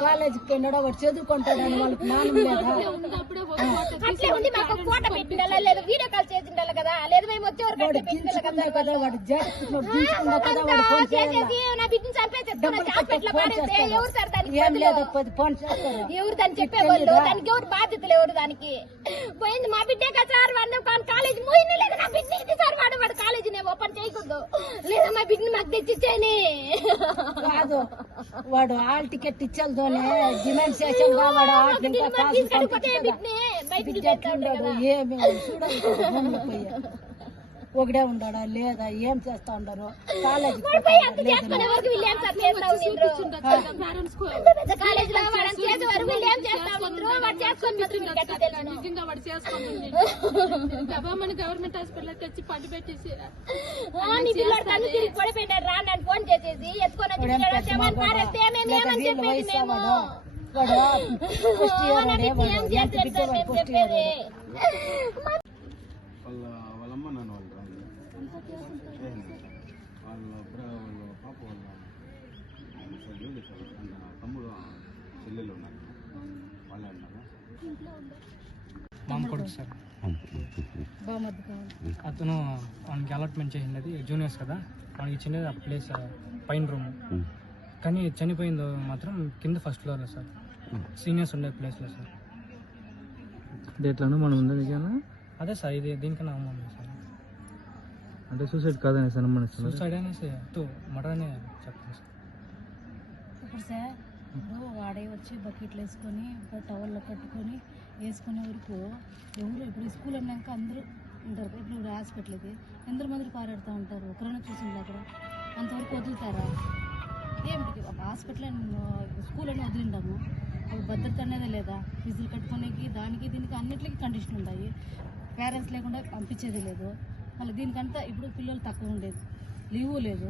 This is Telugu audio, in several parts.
కాలేజీకి పోయినాడా వాడు చదువుకుంటాడని వాళ్ళకి నాన్న లేదా వీడియో కాల్ చేసిండాలి కదా లేదు మేము వచ్చేవారు కదా వాడు ఎవరు దాన్ని చెప్పేవాళ్ళు దానికి ఎవరు బాధ్యతలు ఎవరు దానికి పోయింది మా బిడ్డే కదా సార్ వాడు కాలేజీ పోయింది లేదు నా బిడ్డ ఇది సార్ వాడు కాలేజీని ఓపెన్ చేయకూడదు లేదా మా బిడ్డని మాకు తెచ్చిచ్చేయని కాదు వాడు హాల్ టికెట్ ఇచ్చేదోనే డిమాండ్ చేసాం వాడు ఏమి చూడాలి ఒకడే ఉండడా లేదా ఏం చేస్తా ఉండరు కాలేజీ గవర్నమెంట్ హాస్పిటల్ తెచ్చి పని పెట్టేసి రాని ఫోన్ చేసేసి ఎత్తుకొని వాళ్ళమ్మ నాన్న వాళ్ళు రాదు వాళ్ళ పాప వాళ్ళ తమ్ముడు చెల్లెలు ఉన్నారు వాళ్ళే ఉన్నారు మామ కొడుకు సార్ అతను వానికి అలాట్మెంట్ చేసినది జూనియర్స్ కదా వానికి ఇచ్చినది ఆ ప్లేస్ పైన రూమ్ కానీ చనిపోయింది మాత్రం కింద ఫస్ట్ ఫ్లోర్లో సార్ సీనియర్స్ ఉండే ప్లేస్లో సార్ ఎట్లా మనం ఉందా అదే సార్ ఇది దీనికన్నా అమ్మ సార్ అంటే సూసైడ్ కాదనే సార్ సూసైడ్ అనేసి మర్డర్ అనే చెప్తాను సార్ ఇప్పుడు సార్ ఇప్పుడు వాడే వచ్చి బకెట్లు వేసుకొని టవల్లో కట్టుకొని వేసుకునే వరకు ఎవరు ఇప్పుడు స్కూల్ అన్నాక అందరూ ఉంటారు ఇప్పుడు హాస్పిటల్కి ఎందరు మంది పారాడుతూ ఉంటారు ఒకరైనా చూసింది అక్కడ అంతవరకు వదులుతారా ఏమిటి హాస్పిటల్ స్కూల్ అని వదిలిండాము భద్రత అనేది లేదా ఫీజులు కట్టుకునేకి దానికి దీనికి అన్నిటికీ కండిషన్ ఉన్నాయి పేరెంట్స్ లేకుండా పంపించేది లేదు మళ్ళీ దీనికంతా ఇప్పుడు పిల్లలు తక్కువ ఉండేది లీవు లేదు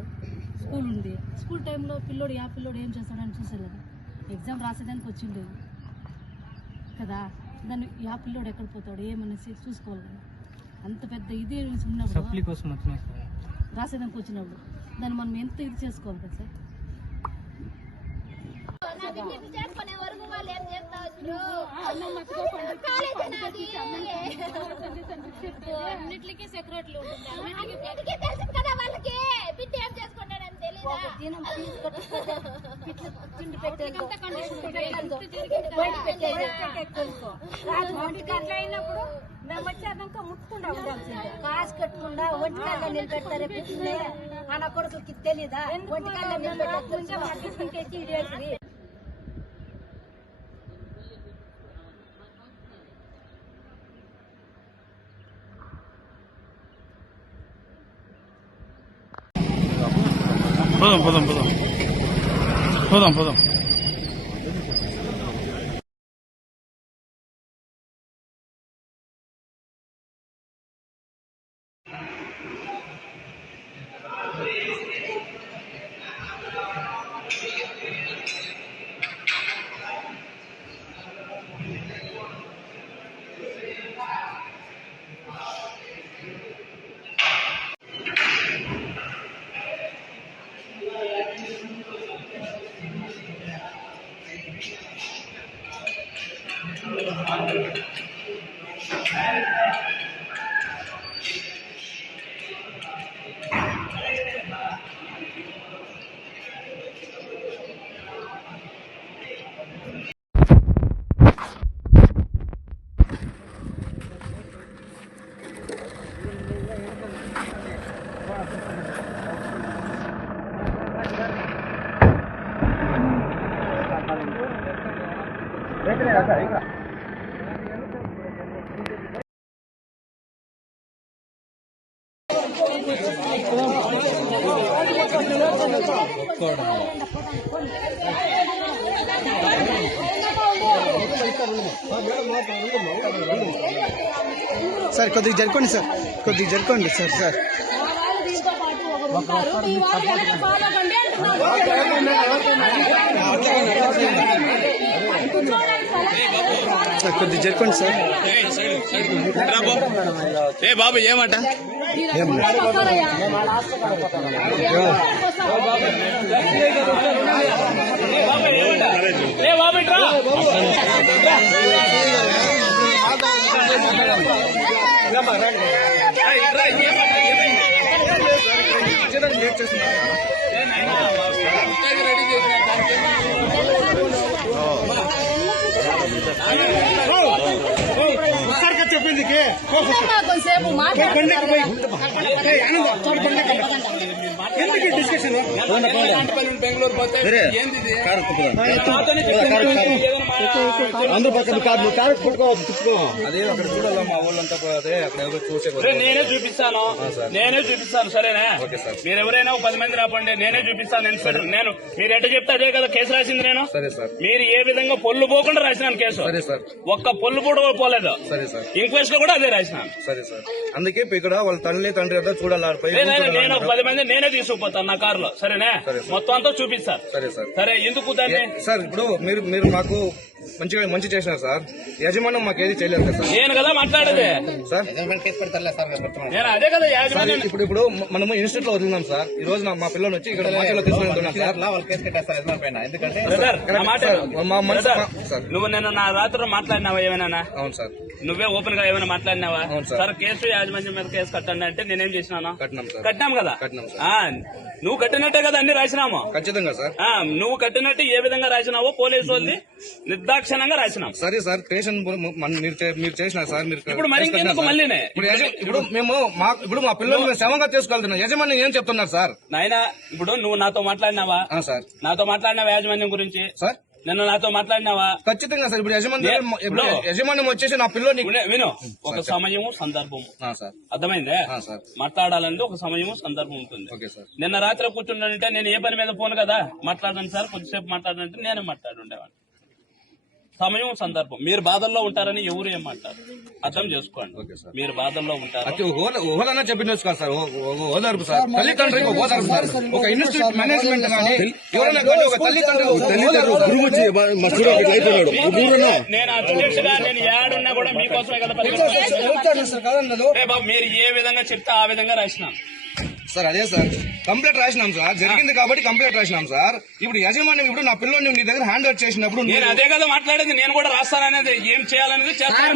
స్కూల్ ఉంది స్కూల్ టైంలో పిల్లోడు పిల్లోడు ఏం చేస్తాడని చూసేలేదు ఎగ్జామ్ రాసేదానికి వచ్చిండేది కదా దాన్ని పిల్లోడు ఎక్కడ పోతాడు ఏమనేసి చూసుకోవాలి కదా అంత పెద్ద ఇది ఉన్నప్పుడు రాసేదానికి వచ్చినప్పుడు దాన్ని మనం ఎంత ఇది చేసుకోవాలి కదా సార్ చేసుకునే వరకు వాళ్ళు ఏం చేస్తారు అన్నిటికీ సెక్రటరీలు తెలుసు కదా వాళ్ళకి బిడ్డ ఏం చేసుకుంటాడని తెలియదు అయినప్పుడు మేము వచ్చాక ముట్టుకుండా ఉండాల్సిందే కాసు కట్టకుండా ఒంటికాల్లో నిలబెడతారే పిల్లలే అన్న కొడుకులకి తెలీదా ఒంటికాల్లో నిలబెట్టారు పోదాం సార్ కొద్దిగా జరుకోండి సార్, కొద్దిగా జరుకోండి సార్. సార్ మా వాళ్ళు దీంతో పాటు ఒకరు ఉంటారు, మీ వాళ్ళు వెనక ఫాలో కండి అంటున్నారు. కూర్చోవడానికి స్థలం సార్ కొద్దిగా జరుకోండి సార్. ఏ బాబు ఏమాట వస్తారయ్యా. చెప్పింది కొంచెంసేపు మాట్లాడుతున్నారు. ఎందుకు డిస్కషన్ బెంగళూరు పోతే అందరూ పక్కన కాదు కారు పుట్టుకో అదే అక్కడ చూడాలి మా ఊళ్ళంతా పోతే అక్కడ ఎవరు చూసే నేనే చూపిస్తాను సరేనా? మీరు ఎవరైనా 10 మంది రాపండి, నేనే చూపిస్తాను ఇన్స్పెక్టర్. నేను మీరు ఎట్ట చెప్తే అదే కదా కేసు రాసింది నేను. సరే సార్. మీరు ఏ విధంగా పొల్లు పోకుండా రాసినాను కేసు. సరే సార్. ఒక్క పొల్లు కూడా పోలేదు. సరే సార్. ఇంక్వెస్ట్ లో కూడా అదే రాసినాను. సరే సార్. అందుకే ఇక్కడ వాళ్ళ తండ్రి అంతా చూడాలి. నేను ఒక 10 మంది నేనే తీసుకుపోతాను నా కారులో. సరేనా? మొత్తం అంతా చూపిస్తాను. సరే సార్. సరే ఎందుకు దాన్ని సార్ ఇప్పుడు మీరు మాకు మంచి చేసినారు సార్. యజమానం మాకు ఏది చేయలేదు కదా సార్. నేను కదా మాట్లాడేది సార్ నేను అదే కదా యాజమాన్యం. ఇప్పుడు మనము ఇన్స్టిట్యూట్ లో వదిలినాం సార్. ఈ రోజు మా పిల్లలు వచ్చి ఇక్కడ మాటలో తీసుకుని వెళ్తున్నాం సార్. బ్రదర్, నా మాట మా మనసు బ్రదర్, సార్. నువ్వు నేను నా రాత్రి మాట్లాడినావా ఏమైనా? అవును సార్. నువ్వే ఓపెన్ గా ఏమైనా మాట్లాడినావా? అవును సార్. సార్ కేసు యాజమాన్యం మీద కేసు కట్టండి అంటే నేనేం చేసినాను? కట్టినాం సార్. కట్టినాం కదా. కట్టినాం సార్. నువ్వు కట్టినట్టే కదా అన్ని రాసినాము. ఖచ్చితంగా సార్. నువ్వు కట్టినట్టు ఏ విధంగా రాసినావో పోలీసు వాళ్ళని నిర్దాక్షణంగా రాసినాం. సరే సార్. స్టేషన్ మీరు చేసినారు సార్. మీరు ఇప్పుడు మరి ఇంకెందుకు మళ్ళీనే? ఇప్పుడు ఇప్పుడు మా పిల్లలు శవంగా తీసుకెళ్తున్నాం. యజమాని ఏం చెప్తున్నారు సార్? నాయనా, ఇప్పుడు నువ్వు నాతో మాట్లాడినావా? సార్. నాతో మాట్లాడినావా యాజమాన్యం గురించి? సార్ నిన్న నాతో మాట్లాడినావా? ఖచ్చితంగా సార్. ఇప్పుడు యజమాన్యం వచ్చేసి నా పిల్లలు విను, ఒక సమయము సందర్భము. సార్ అర్థమైందే? సార్. మాట్లాడాలంటే ఒక సమయము సందర్భం ఉంటుంది. Okay sir. నిన్న రాత్రి కూర్చుంటే నేను ఏ పని మీద పోను కదా, మాట్లాడండి సార్ కొద్దిసేపు మాట్లాడంటే నేను మాట్లాడుండేవాడిని. సమయం సందర్భం. మీరు బాధల్లో ఉంటారని ఎవరు ఏం మాట్లాడు అర్థం చేసుకోండి. మీరు బాధల్లో ఉంటారు. హోదానా చెప్పిండొచ్చు కదా సార్. ఓదార్పు సార్. తల్లిదండ్రులకు ఓదార్పు సార్. ఒక ఇన్స్టిట్యూట్ మేనేజ్మెంట్ కానీ ఎవరైనా కానీ ఒక నేను అధ్యక్షుడా, నేను ఏడున్నా కూడా మీకోసమే కదా. బాబు మీరు ఏ విధంగా చెప్తే ఆ విధంగా రాసినాను సార్. అదే సార్. కంప్లైంట్ రాసినాం సార్. జరిగింది కాబట్టి కంప్లైంట్ రాసినాం సార్. ఇప్పుడు యజమాని ఇప్పుడు నా పిల్లల్ని నీ దగ్గర హ్యాండ్ ఓవర్ చేసినప్పుడు నేను అదే కదా మాట్లాడేది. నేను కూడా రాస్తాననేది, ఏం చేయాలనేది చేస్తాను.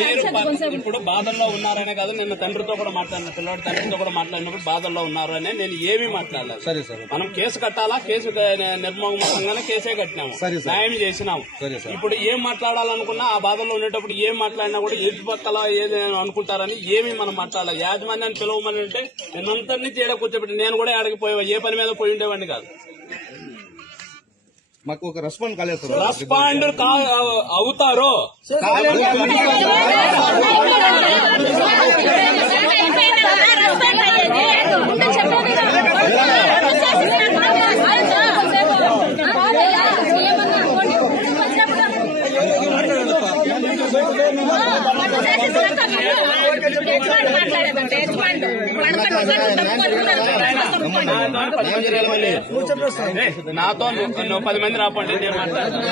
మీరు ఇప్పుడు బాధల్లో ఉన్నారనే కాదు, నిన్న తండ్రితో కూడా మాట్లాడిన పిల్లవాడి తండ్రితో కూడా మాట్లాడినప్పుడు బాధల్లో ఉన్నారు అని నేను ఏమీ మాట్లాడలేదు. సరే సార్. మనం కేసు కట్టాలా, కేసు నిర్మూలంగానే కేసే కట్టినాము, న్యాయం చేసినాము. ఇప్పుడు ఏం మాట్లాడాలనుకున్నా ఆ బాధల్లో ఉండేటప్పుడు ఏం మాట్లాడినా కూడా ఎటు పక్కల ఏది అనుకుంటారని ఏమీ మనం మాట్లాడాలి. యాజమాన్యాన్ని పిలవమని అంటే నేనంతరినీ చేయడం కూర్చోబెట్టి నేను కూడా ఆడకపోయా, ఏ పని మీద పోయి ఉండేవాడిని కాదు. మాకు ఒక రెస్పాండ్ కాలేదు. రెస్పాండ్ అవుతారు. నాతో నువ్వు 10 మంది రాపండి, నేను మాట్లాడతాను.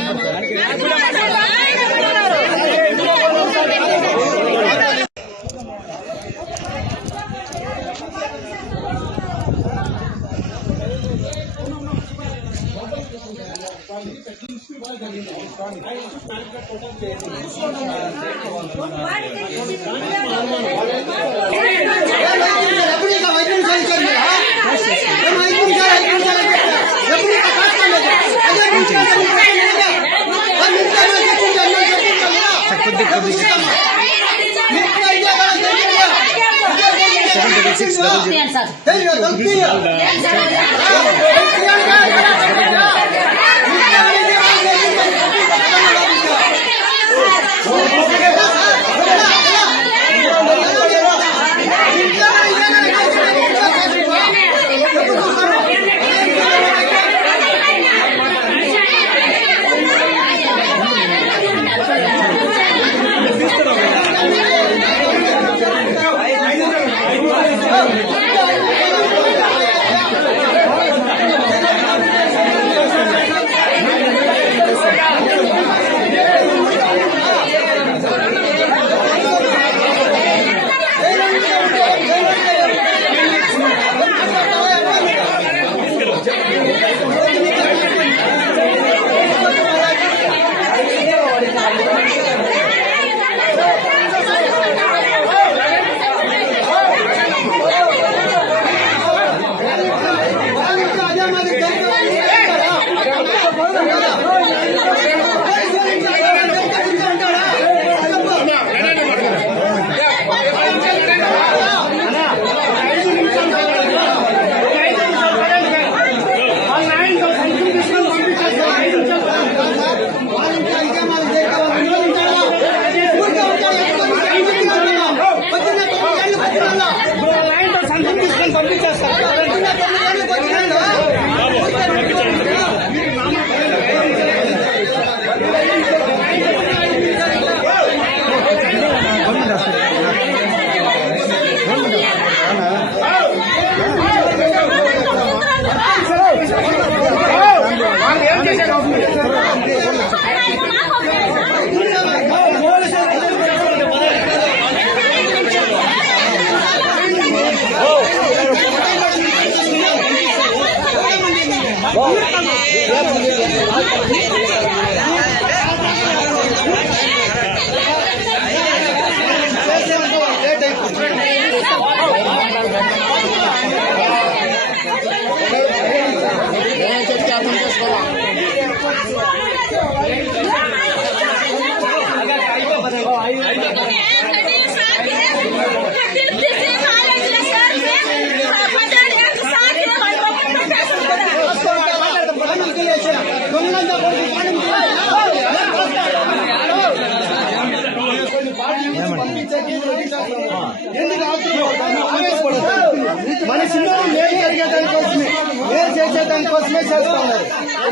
మన సినిమా మేలు జరిగేదానికోసమే, మేలు చేసేదానికోసమే చేస్తా ఉన్నారు.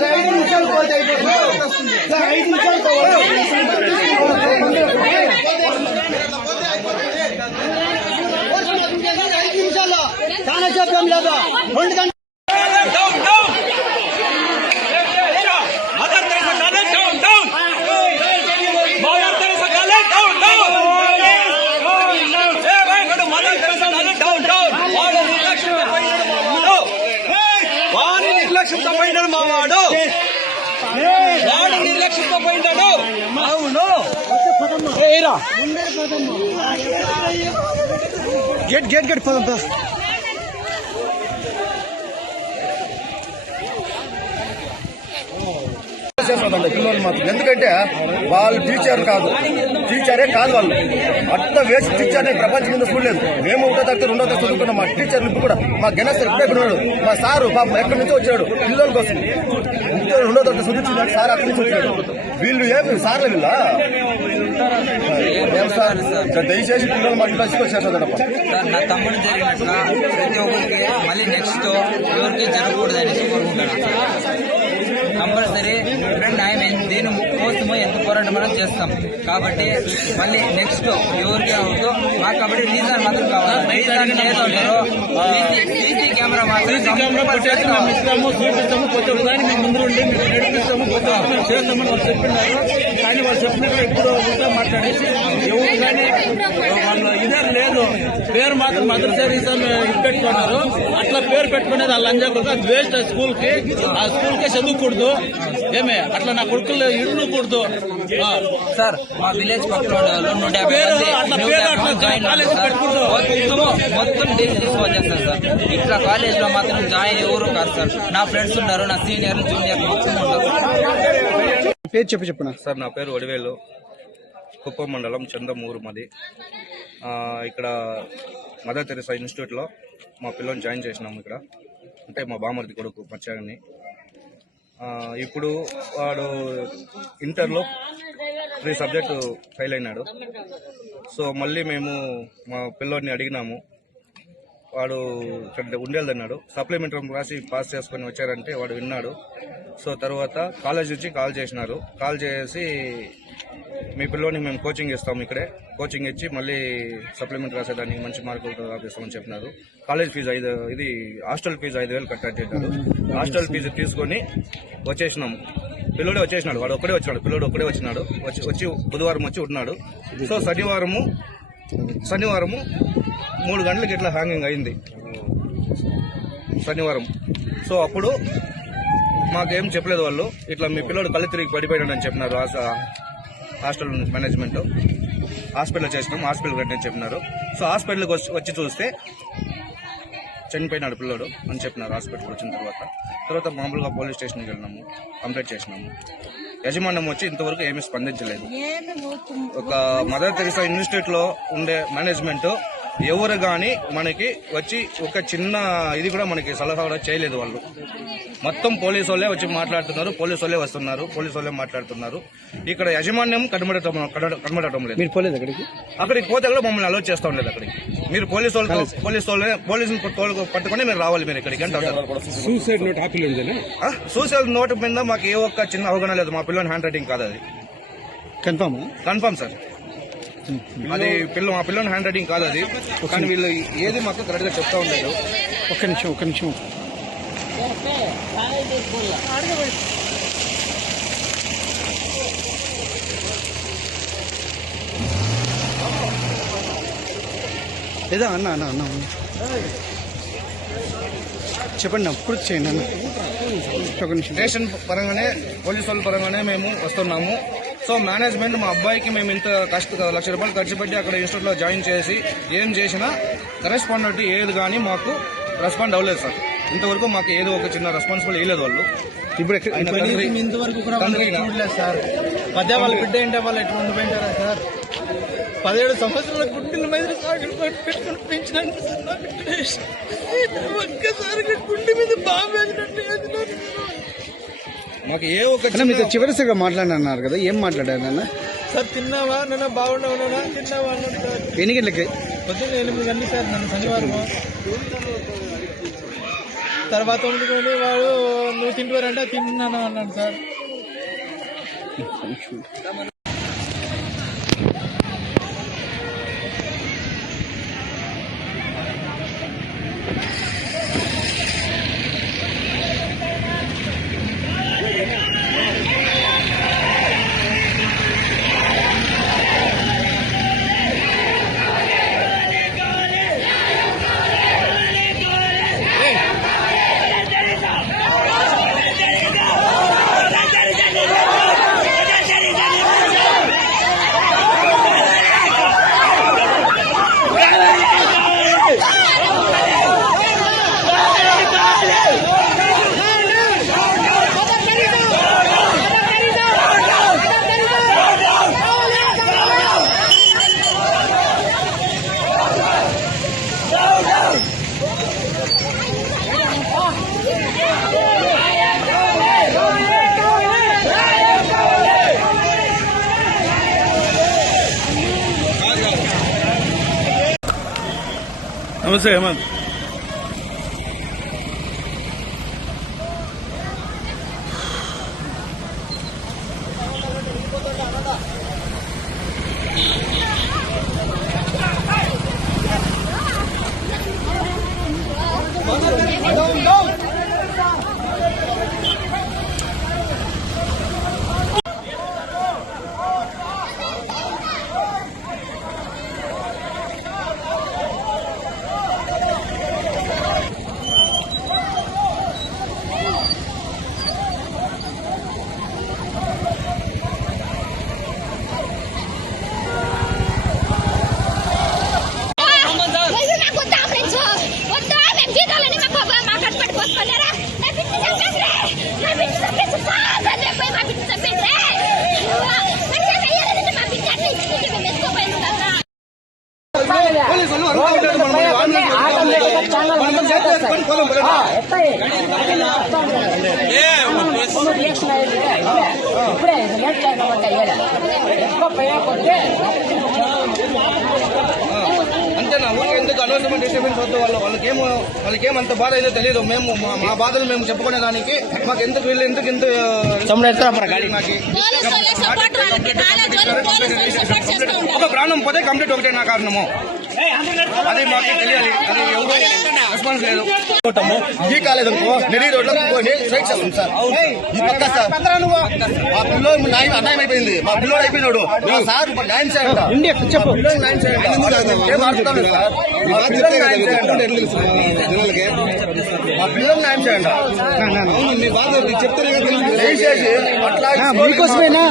5 నిమిషాలు పోతే అయిపోతుంది. 5 నిమిషాలు 5 నిమిషాల్లో చాలా చెప్పడం లేదా 2 గంటలు. నిర్లక్ష్యంతో పోయినాడు మా వాడు నిర్లక్ష్యంతో పోయినాడు. అవును గేట్ గేట్ గేట్ పదం. పిల్లలు మాత్రం ఎందుకంటే వాళ్ళు టీచర్ కాదు, టీచరే కాదు వాళ్ళు. అంత వేస్ట్ టీచర్ని ప్రపంచం మీద చూడలేదు. మేము 1వ తరగతి 2వ తరగతి చదువుకున్నాం. మా టీచర్లు ఇప్పుడు కూడా మా గణేష్ ఎప్పుడే ఉన్నాడు. మా సారు పాపం ఎక్కడి నుంచో వచ్చాడు పిల్లల కోసం. 2వ తరగతి చదువుతున్నాడు సార్, అక్కడి నుంచి వచ్చాడు. వీళ్ళు ఏమి సార్లు వీళ్ళ ఏం సార్ దయచేసి పిల్లలు మా ఇంటికి వచ్చేసాడప్ప. నా తమ్ముడు జరిగినట్లా ప్రతి ఒక్కరికి మళ్ళీ నెక్స్ట్ ఎవరికి జరగకూడదు అనేసి కోరుకుంటాను. కంపల్సరీ న్యాయం దేని కోసమో ఎంత పోరాటం మనం చేస్తాం కాబట్టి మళ్ళీ నెక్స్ట్ ఎవరికి అవుతుందో మాకు కాబట్టి రీజన్ మాత్రం కావాలి. రీజన్ ఏదో సీసీ కెమెరా మాత్రం ఇస్తాము, చూపిస్తాము, కొత్త ఉదాహరణ మేము ముందు ఉండి మేము నడిపిస్తాము, కొత్త చేస్తామని వాళ్ళు చెప్పినారు. కానీ వాళ్ళు చెప్పినట్లు ఇప్పుడు మాట్లాడేసి ఎవరు కానీ వాళ్ళు ఇదే లేదు. పేరు మాత్రం మదర్ తెరీసా పెట్టుకున్నారు. అట్లా పేరు పెట్టుకునేది వాళ్ళ లంజాకుడు. అది వేస్ట్. స్కూల్ కి ఆ స్కూల్ కే చదువుకూడదు. ఏమే అట్లా నా కొడుకులు ఇడుకూడదు సార్. మా విలేజ్ పక్కన మొత్తం డీల్ తీసుకొచ్చేస్తారు సార్. ఇట్లా కాలేజ్ లో మాత్రం జాయిన్ ఎవరు కాదు సార్. నా ఫ్రెండ్స్ ఉన్నారు, నా సీనియర్లు జూనియర్లు మొత్తం ఉన్నారు. పేరు చెప్పనా సార్? నా పేరు వడివేలు, కుప్పం మండలం, చందమూరు మాది. ఇక్కడ మదర్ తెరీసా ఇన్స్టిట్యూట్లో మా పిల్లల్ని జాయిన్ చేసినాము. ఇక్కడ అంటే మా బామర్ది కొడుకు మచ్చాగని. ఇప్పుడు వాడు ఇంటర్లో 3 సబ్జెక్టు ఫెయిల్ అయినాడు. సో మళ్ళీ మేము మా పిల్లోడిని అడిగినాము. వాడు ఇక్కడ ఉండేదన్నాడు. సప్లిమెంటరీ రాసి పాస్ చేసుకొని వచ్చారంటే వాడు విన్నాడు. సో తర్వాత కాలేజ్ నుంచి కాల్ చేసినారు. కాల్ చేసి మీ పిల్లోని మేము కోచింగ్ ఇస్తాము, ఇక్కడే కోచింగ్ ఇచ్చి మళ్ళీ సప్లిమెంట్ రాసేదానికి మంచి మార్కులతో రాపిస్తామని చెప్పినారు. కాలేజ్ ఫీజు ఇది హాస్టల్ ఫీజు 5,000 కట్టారు. హాస్టల్ ఫీజు తీసుకొని వచ్చేసినాము. పిల్లోడే వచ్చేసినాడు, వాడు ఒక్కడే వచ్చినాడు. పిల్లోడు ఒక్కడే వచ్చినాడు. వచ్చి బుధవారం వచ్చి ఉన్నాడు. సో శనివారము 3 గంటలకి ఇట్లా హ్యాంగింగ్ అయింది శనివారం. సో అప్పుడు మాకేం చెప్పలేదు వాళ్ళు. ఇట్లా మీ పిల్లోడు కళ్ళు తిరిగి పడిపోయాడు అని చెప్పినారు హాస్టల్ మేనేజ్మెంట్. హాస్పిటల్ చేసినాం, హాస్పిటల్ రండి అని చెప్పినారు. సో హాస్పిటల్కి వచ్చి చూస్తే చనిపోయినాడు పిల్లోడు అని చెప్పినారు. హాస్పిటల్కి వచ్చిన తర్వాత మామూలుగా పోలీస్ స్టేషన్కి వెళ్ళినాము, కంప్లైంట్ చేసినాము. యజమాన్యం వచ్చి ఇంతవరకు ఏమీ స్పందించలేదు. ఒక మదర్ తెరీసా ఇన్స్టిట్యూట్లో ఉండే మేనేజ్మెంట్ ఎవరు కానీ మనకి వచ్చి ఒక చిన్న ఇది కూడా మనకి సలహా కూడా చేయలేదు. వాళ్ళు మొత్తం పోలీసు వాళ్ళే వచ్చి మాట్లాడుతున్నారు, పోలీసు వాళ్ళే వస్తున్నారు, పోలీసు వాళ్ళే మాట్లాడుతున్నారు. ఇక్కడ యజమాన్యం కనబడటం లేదు. మీరు పోలేదు అక్కడికి? అక్కడికి పోతే కూడా మమ్మల్ని అలౌట్ చేస్తూ ఉండలేదు. అక్కడికి మీరు పోలీసుని పట్టుకొని మీరు రావాలి మీరు ఇక్కడికి అంటే. సూసైడ్ నోట్ మీద మాకు ఏ ఒక్క చిన్న అవగాహన లేదు. మా పిల్లని హ్యాండ్ రైటింగ్ కాదు అది. Confirm sir. అది మా పిల్లని హ్యాండ్ రైటింగ్ కాదు అది. కానీ వీళ్ళు ఏది మాకు కరెక్ట్ గా చెప్తా ఉండలేదు. ఒక్క నిమిషం లేదా అన్న చెప్పండి, పూర్తి చేయండి అన్న. స్టేషన్ పరంగానే పోలీసు వాళ్ళ పరంగానే మేము వస్తున్నాము. సో మేనేజ్మెంట్ మా అబ్బాయికి మేము ఇంత ₹1,00,000 ఖర్చు పెట్టి అక్కడ ఇన్స్టిట్యూట్లో జాయిన్ చేసి ఏం చేసినా కరెస్పాండెంట్ ఏది కానీ మాకు రెస్పాండ్ అవ్వలేదు సార్. ఇంతవరకు మాకు ఏదో ఒక చిన్న రెస్పాన్సిబుల్ వేయలేదు వాళ్ళు. ఇప్పుడు ఇంతవరకు కూడా చూడలేదు సార్. మధ్య వాళ్ళ బిడ్డ ఏంటో వాళ్ళు ఎట్లా ఉండిపోయింటారా సార్? 17 సంవత్సరాల గుండెల మీద సాగులు పెట్టుకుని పెంచినాను ఒక్కసారి గుండె మీద బాగా మాకు ఏ ఒక మీతో చివరిసరిగా మాట్లాడినారు కదా, ఏం మాట్లాడారు నాన్న? సార్ తిన్నావా నాన్న, బాగున్నావు నాన్న, తిన్నావా అన్నాడు సార్. ఎన్ని గంటలకి? పొద్దున్న 8 గంటలు సార్. నన్ను శనివారం తర్వాత వండుకొని వాడు నువ్వు తింటువారంటే తిన్నాను అన్నాడు సార్. నమస్తే హేమంత్. అంతేనా? ఊరికి ఎందుకు అనవసరమైన డిస్టర్బెన్స్ వద్దు. వాళ్ళకేం అంత బాధ అయితే తెలియదు. మేము మా బాధలు మేము చెప్పుకునే దానికి మాకు ఎందుకు వీళ్ళు ఎందుకు ఒక ప్రాణం పోతే కంప్లీట్ ఒకటే నా కారణము. అది మాకు తెలియాలి. అది ఎవరు రెస్పాన్స్ లేదు. ఈ కాలేదు అనుకో నెల్లూరు రోడ్లో స్ట్రైక్ చేస్తాం సార్. ఈ పక్క సార్ మా పిల్లోడు అన్యాయం అయిపోయింది. మా పిల్లోడు అయిపోయినాడు సార్. న్యాయం చేయండి, చెప్పు. న్యాయం చేయండి. ఏం మాట్లాడతాను సార్? మా పిల్లలు న్యాయం చేయండి. మా పిల్లలు న్యాయం చేయండి. మీ బాధ చెప్తారు దయచేసి అట్లా మీకోసమేనా?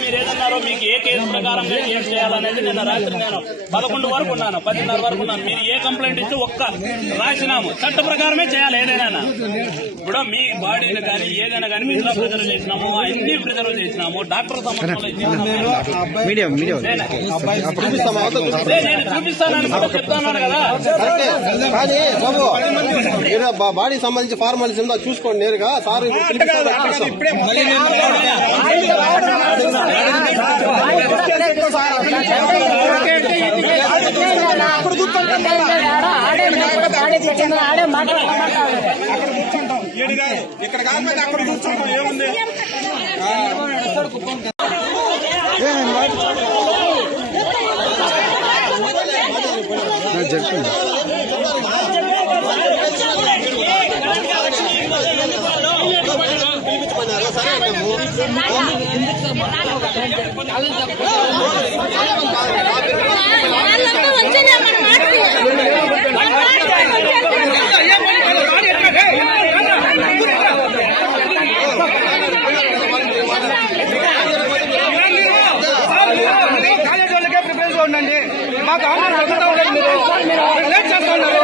మీరు ఏదన్నారో మీకు ఏ కేసు ప్రకారం ఏం చేయాలనేది నిన్న రాత్రి నేను 11 వరకు ఉన్నాను, 10:30 వరకు ఉన్నాను. మీరు ఏ కంప్లైంట్ ఇచ్చి రాసినాము, చట్ట ప్రకారమే చేయాలి ఏదైనా. ఇప్పుడు మీ బాడీని కానీ ఏదైనా కానీ మీరు ప్రిజర్వ్ చేసినాము, అన్ని ప్రిజర్వ్ చేసినాము. డాక్టర్ సమక్షంలో నేను చూపిస్తానని కూడా చెప్తాను కదా. కానీ బాబు మీరు బాడీకి సంబంధించి ఫార్మాలిటీస్ ఉందా చూసుకోండి నేరుగా. సార్ ఇక్కడ కాకపోతే అక్కడ కూర్చోండి, ఏముంది? కాలేజ్ వాళ్ళకే ప్రిపరేషన్ గా ఉండండి. మాకు ఆన్లైన్ లేట్ చేస్తున్నారు.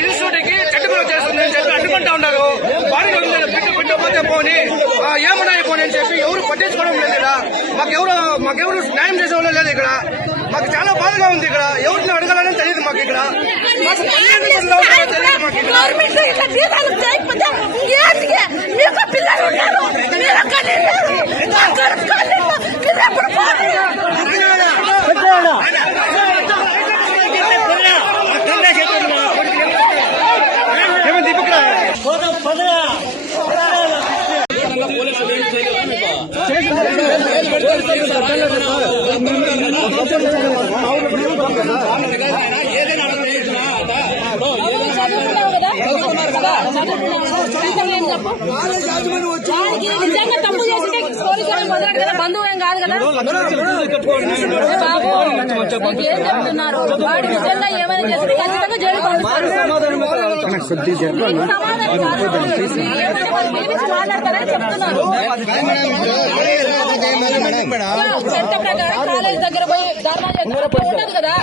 ఇన్స్టిట్యూట్ కి చట్టపరం చేస్తుంది అని చెప్పి అడ్డుకుంటా ఉన్నారు. బాడీ పెట్టకపోతే పోని ఏమన్నాయి పోనీ అని చెప్పి ఎవరు పట్టించుకోవడం లేదు. ఇక్కడ మాకెవరు న్యాయం చేసే వాళ్ళు లేదు. ఇక్కడ మాకు చాలా బాధగా ఉంది. ఇక్కడ ఎవరిని అడగాలని తెలియదు మాకు. ఇక్కడ నిజంగా తప్పు చేస్తే బంధువు ఏం కాదు కదా బాబు. ఏం చెప్తున్నారు? వాడు నిజంగా ఏమైనా చేస్తే ఖచ్చితంగా జైలు మాట్లాడతారని చెప్తున్నారు. చట్ట ప్రకారం కాలేజ్ దగ్గర పోయి ధర్నా ఉండదు కదా.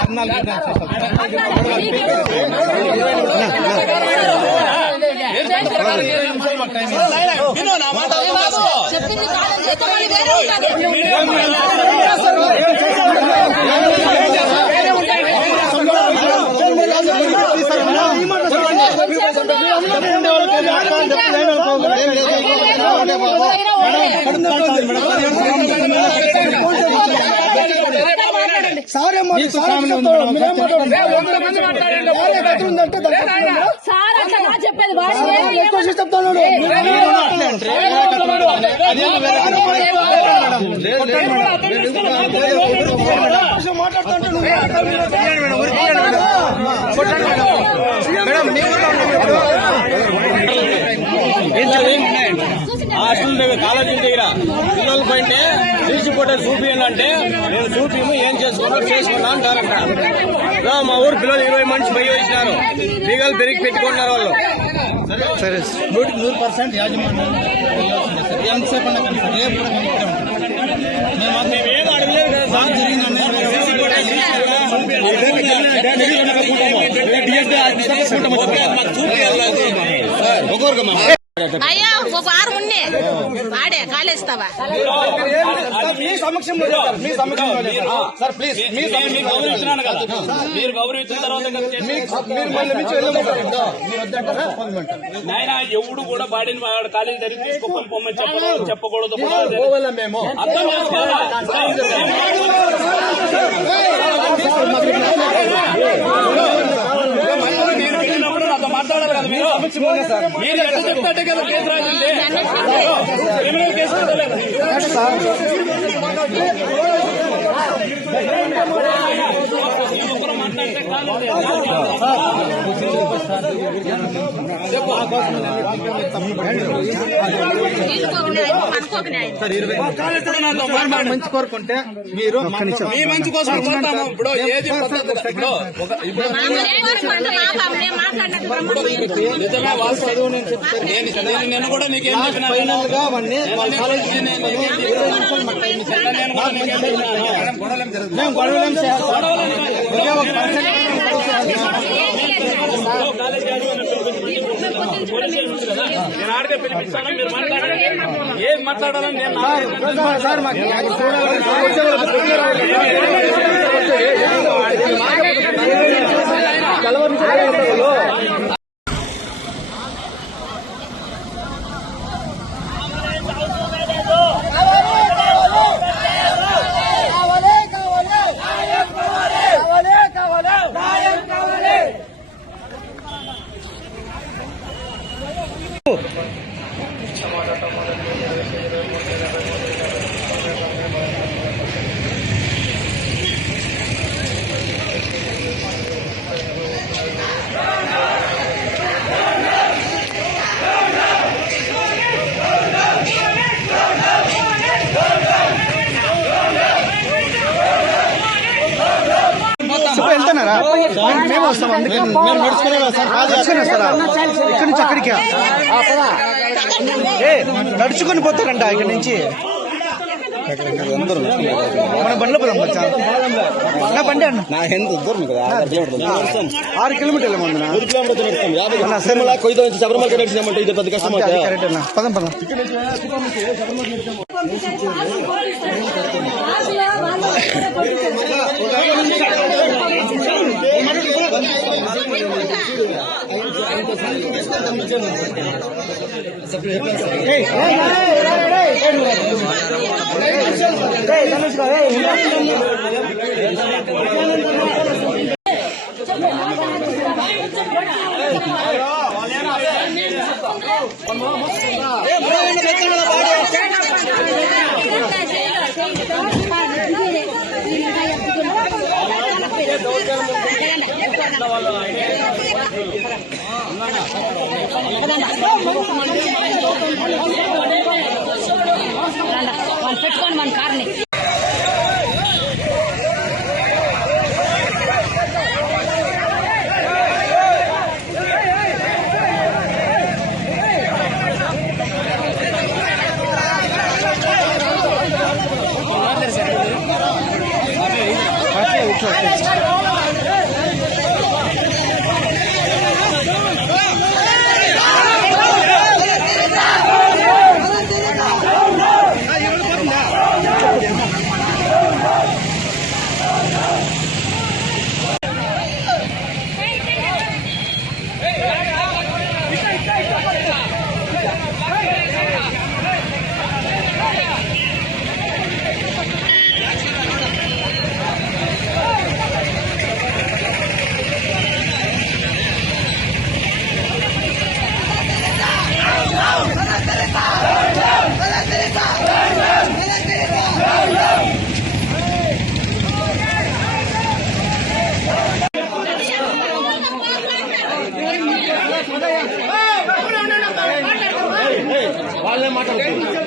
చెప్పింది కాలం చేస్తే మళ్ళీ వేరే సార్ అట్లా చెప్పేది హాస్టల్ కాలేజీ దగ్గర పిల్లలు పోయింటే తీసిపోతే చూపియాలంటే నేను చూపిము ఏం చేసుకున్నా అంటారు. అక్కడ మా ఊరు పిల్లలు 20 మంది పోయి వేసినారు. లీగల్ పెరిగి పెట్టుకున్నారు వాళ్ళు. సరే 100% యాజమాన్యం ఎంతసేపు మేమేం అడగలేదు కదా సార్. జరిగిందండి అయ్యా ఒక వారం ఉండే వాడే కాలేస్తావా మీ సమక్షంలో సార్ ప్లీజ్ గౌరవించినాను కదా. మీరు గౌరవించిన తర్వాత నాయన ఎవడు కూడా బాడీని కాలేజీ దగ్గర తీసుకోమని పొమ్మని చెప్పకూడదు. మేము అర్థం చేసుకోవాలా? నాతో మాట్లాడారు కదా మీరు. మీరు ఎట్లా చెప్తే కదా కేసు రాసింది. క్రిమినల్ కేసు మాట్లాడారు. మంచి కోరుకుంటే మీరు మీ మంచి కోసం కోరుతాము. ఇప్పుడు ఏది నిజమే వాళ్ళు చదువు నేను కూడా నీకేం చెప్పినా ఫైనల్ గా మేము గొడవలేం నేను ఆడితే పిలిపిస్తాను, మీరు మాట్లాడాలి. ఏం మాట్లాడాలని నేను సార్ వెళ్తున్నారా? మేము వస్తాం, మేము నడుచుకునే వస్తారా? ఇక్కడి నుంచి అక్కడికి నడుచుకుని పోతారంట ఇక్కడ నుంచి. మన బండ్లో పోదాం బచ్చా. నా బండి అన్న 6 కిలోమీటర్లు శబరిమల నడిచినామంటే ఇది పెద్ద కష్టం. కరెక్ట్ అన్న. పదం పదం. పెట్టుకోండి మన కార్ని. వాళ్ళే మాట్లాడుతున్నారు.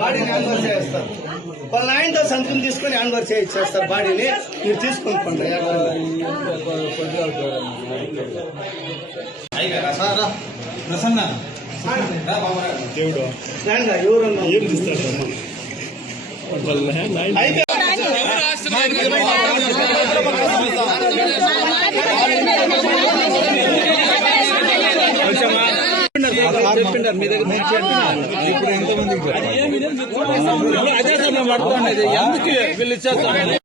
బాడీని హ్యాండ్ ఓవర్ చేస్తారు. వాళ్ళ ఆయనతో సంతకం తీసుకొని హ్యాండ్ ఓవర్ చేస్తారు బాడీని. మీరు తీసుకొని పండి దేవుడు ఎవరన్నా ఏం తీస్తాడు అదే సార్ మేము పడుతుంది ఎందుకు వీళ్ళు ఇచ్చేస్తాం